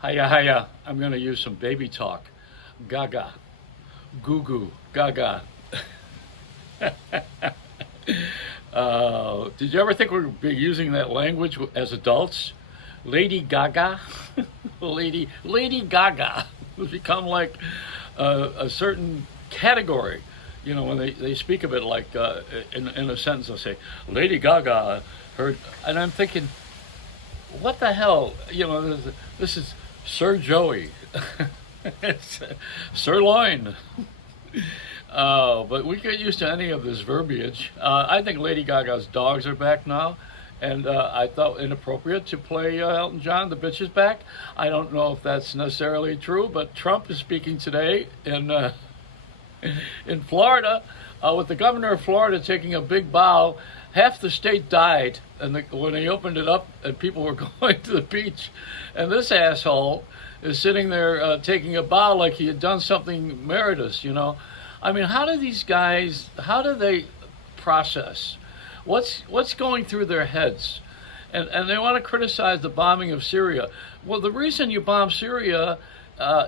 Hiya, hiya. I'm going to use some baby talk. Gaga. Goo goo. Gaga. Did you ever think we'd be using that language as adults? Lady Gaga? Lady Gaga has become like a certain category. You know, when they speak of it like in a sentence, they'll say, Lady Gaga heard. And I'm thinking, what the hell? You know, this is Sir Joey. It's Sirloin. But we get used to any of this verbiage. I think Lady Gaga's dogs are back now, and I thought inappropriate to play Elton John, The Bitch is Back. I don't know if that's necessarily true, but Trump is speaking today in Florida, with the governor of Florida taking a big bow. Half the state died, and when he opened it up, and people were going to the beach, and this asshole is sitting there taking a bow like he had done something meritorious. You know, I mean, how do these guys? How do they process? What's going through their heads? And they want to criticize the bombing of Syria. Well, the reason you bomb Syria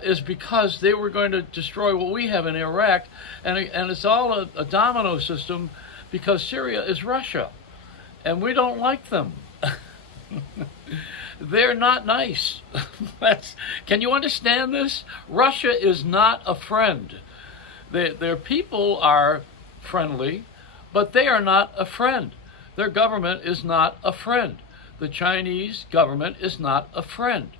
is because they were going to destroy what we have in Iraq, and it's all a domino system because Syria is Russia, and we don't like them. They're not nice. Can you understand this? Russia is not a friend. Their people are friendly, but they are not a friend. Their government is not a friend. The Chinese government is not a friend.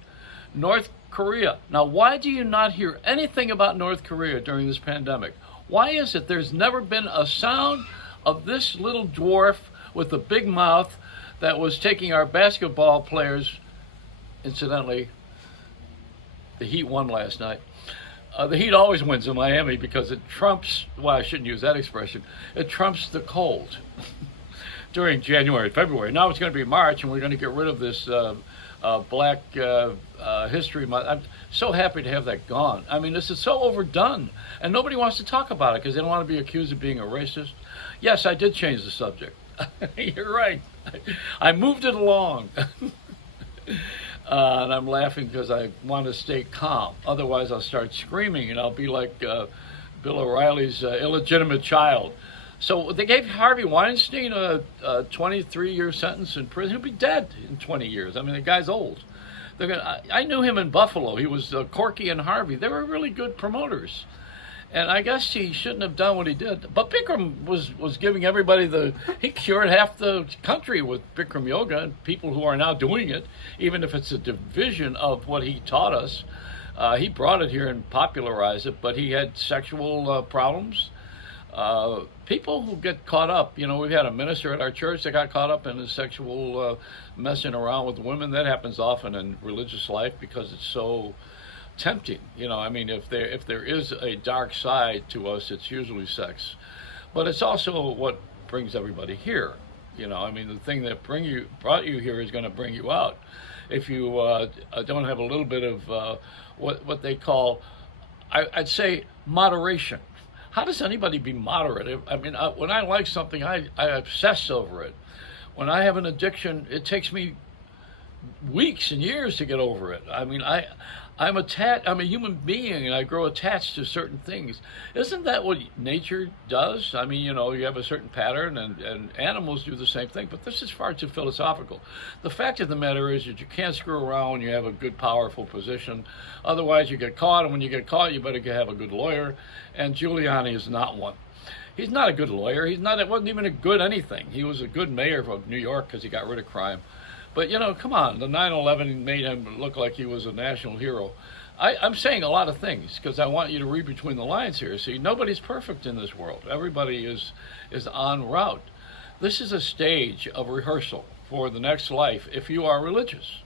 North Korea. Now, why do you not hear anything about North Korea during this pandemic? Why is it there's never been a sound of this little dwarf with a big mouth that was taking our basketball players? Incidentally, the Heat won last night. The Heat always wins in Miami because it trumps, well, I shouldn't use that expression, it trumps the cold during January, February. Now it's going to be March, and we're going to get rid of this Black History Month. I'm so happy to have that gone. I mean, this is so overdone, and nobody wants to talk about it because they don't want to be accused of being a racist. Yes, I did change the subject. You're right. I moved it along. And I'm laughing because I want to stay calm. Otherwise, I'll start screaming, and I'll be like Bill O'Reilly's illegitimate child. So they gave Harvey Weinstein a 23-year sentence in prison. He'll be dead in 20 years. I mean, the guy's old. I knew him in Buffalo. He was Corky and Harvey. They were really good promoters. And I guess he shouldn't have done what he did. But Bikram was giving everybody he cured half the country with Bikram yoga, and people who are now doing it, even if it's a division of what he taught us. He brought it here and popularized it, but he had sexual problems. People who get caught up, you know, we've had a minister at our church that got caught up in his sexual messing around with women. That happens often in religious life because it's so tempting. You know, I mean, if there is a dark side to us, it's usually sex, but it's also what brings everybody here. You know, I mean, the thing that brought you here is going to bring you out. If you don't have a little bit of what they call, I'd say, moderation. How does anybody be moderate? I mean, when I like something, I obsess over it. When I have an addiction, it takes me weeks and years to get over it. I mean, I'm attached. I'm a human being, and I grow attached to certain things. Isn't that what nature does? I mean, you know, you have a certain pattern, and animals do the same thing. But this is far too philosophical. The fact of the matter is that you can't screw around when you have a good, powerful position. Otherwise, you get caught, and when you get caught, you better have a good lawyer. And Giuliani is not one. He's not a good lawyer. It wasn't even a good anything. He was a good mayor of New York because he got rid of crime. But, you know, come on, the 9/11 made him look like he was a national hero. I'm saying a lot of things because I want you to read between the lines here. See, nobody's perfect in this world. Everybody is en route. This is a stage of rehearsal for the next life if you are religious.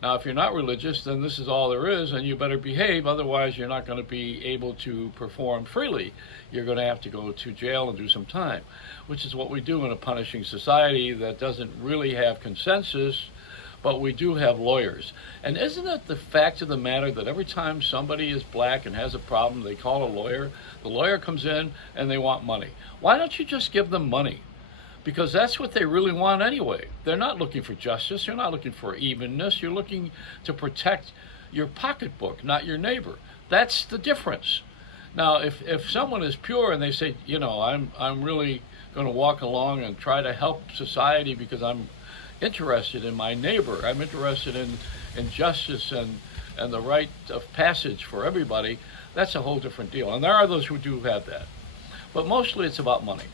Now, if you're not religious, then this is all there is, and you better behave. Otherwise, you're not going to be able to perform freely. You're going to have to go to jail and do some time, which is what we do in a punishing society that doesn't really have consensus, but we do have lawyers. And isn't it the fact of the matter that every time somebody is black and has a problem, they call a lawyer, the lawyer comes in and they want money? Why don't you just give them money? Because that's what they really want anyway. They're not looking for justice. You're not looking for evenness. You're looking to protect your pocketbook, not your neighbor. That's the difference. Now, if someone is pure and they say, I'm really going to walk along and try to help society because I'm interested in my neighbor, I'm interested in justice and the right of passage for everybody, that's a whole different deal. And there are those who do have that. But mostly it's about money.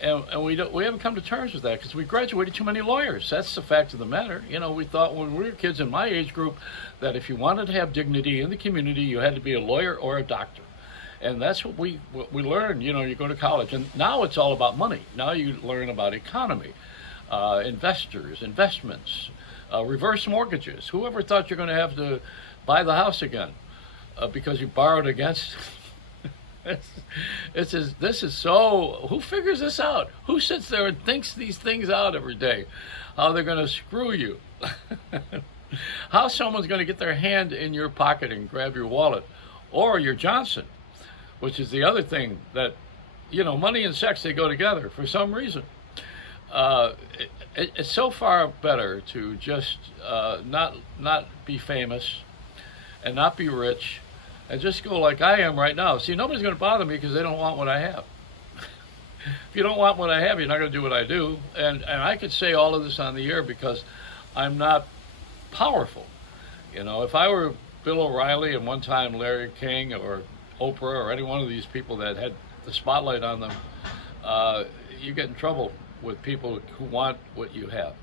And we haven't come to terms with that because we graduated too many lawyers. That's the fact of the matter. We thought when we were kids in my age group that if you wanted to have dignity in the community, you had to be a lawyer or a doctor. And that's what we learned. You go to college. And now it's all about money. Now you learn about economy, investors, investments, reverse mortgages. Whoever thought you're going to have to buy the house again because you borrowed against this is so. Who figures this out? Who sits there and thinks these things out every day? How they're going to screw you? How someone's going to get their hand in your pocket and grab your wallet, or your Johnson, which is the other thing that, money and sex, they go together for some reason. It's so far better to just not be famous and not be rich and just go like I am right now. See, nobody's going to bother me because they don't want what I have. If you don't want what I have, you're not going to do what I do. And I could say all of this on the air because I'm not powerful. If I were Bill O'Reilly and one time Larry King or Oprah or any one of these people that had the spotlight on them, you get in trouble with people who want what you have.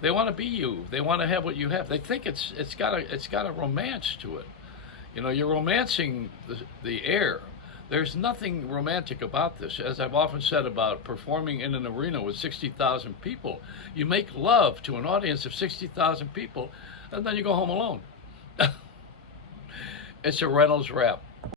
They want to be you. They want to have what you have. They think it's got a romance to it. You're romancing the air. There's nothing romantic about this. As I've often said about performing in an arena with 60,000 people, you make love to an audience of 60,000 people, and then you go home alone. It's a Reynolds Wrap.